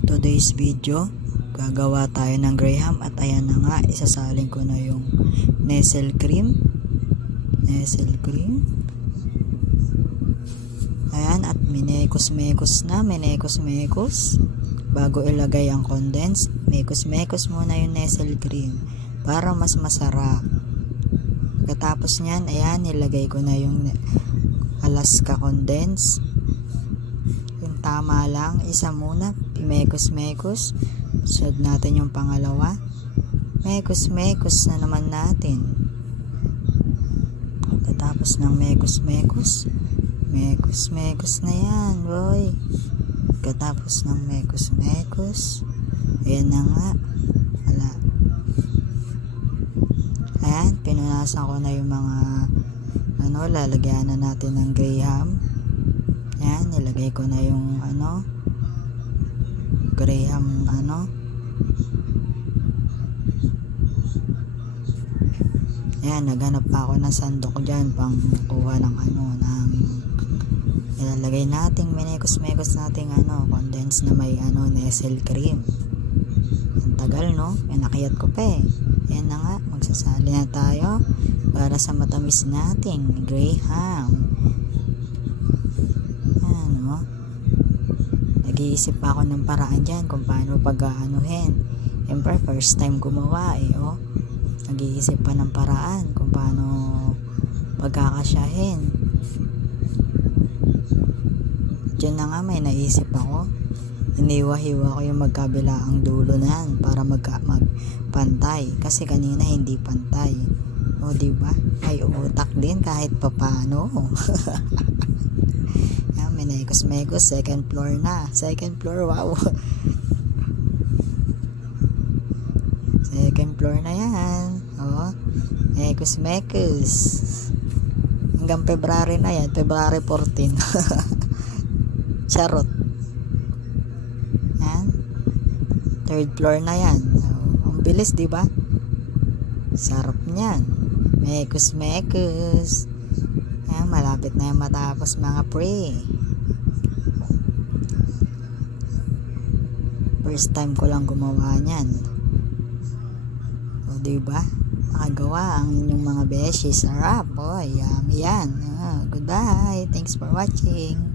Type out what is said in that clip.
For today's video, gagawa tayo ng graham at ayan na nga, isasalin ko na yung Nestle cream. Ayan, at minekos-mekos bago ilagay ang condensed. Mekos-mekos muna yung Nestle cream para mas masarap. Pagkatapos nyan, ayan, nilagay ko na yung Alaska condensed. Yung tama lang, isa muna, mekos-mekos. Sunod natin yung pangalawa, mekos-mekos na naman natin. Pagkatapos ng mekos-mekos na yan, boy. Pagkatapos ng mekos-mekos, ayan na nga, wala. Ayan, pinunasan ko na yung mga lalagyan na natin ng graham. Ayan, nilagay ko na yung graham Ayan, naghanap pa ako ng sandok dyan pang kuha ng ilalagay nating minekos-mekos nating condensed na may Nestle cream. Ang tagal, no? Pinakiyat ko pa eh. Ayan na nga, magsasali na tayo para sa matamis nating graham. Ayan, no? Nag-iisip pa ako ng paraan dyan kung paano pag-aanuhin. Siyempre, first time gumawa eh, oh. Nag-iisip pa ng paraan kung paano pagkakasyahin. Diyan na nga, may naisip ako. Iniwa-hiwa ko yung magkabilaang dulo na yan para magpantay. Kasi kanina hindi pantay. O, diba? May utak din kahit papano. Yan, minekos-mekos. Second floor na. Second floor, wow. Second floor na yan. O, mekos-mekos. Hanggang February na yan. February 14. Charot. Yan. Third floor na yan. Ang bilis, diba? Sarap niyan. Mekos-mekos. Yan, malapit na yung matapos mga pre. First time ko lang gumawa niyan. O, diba? Nakagawa ang inyong mga beshi. Sarap. O, yummy yan. Goodbye. Thanks for watching.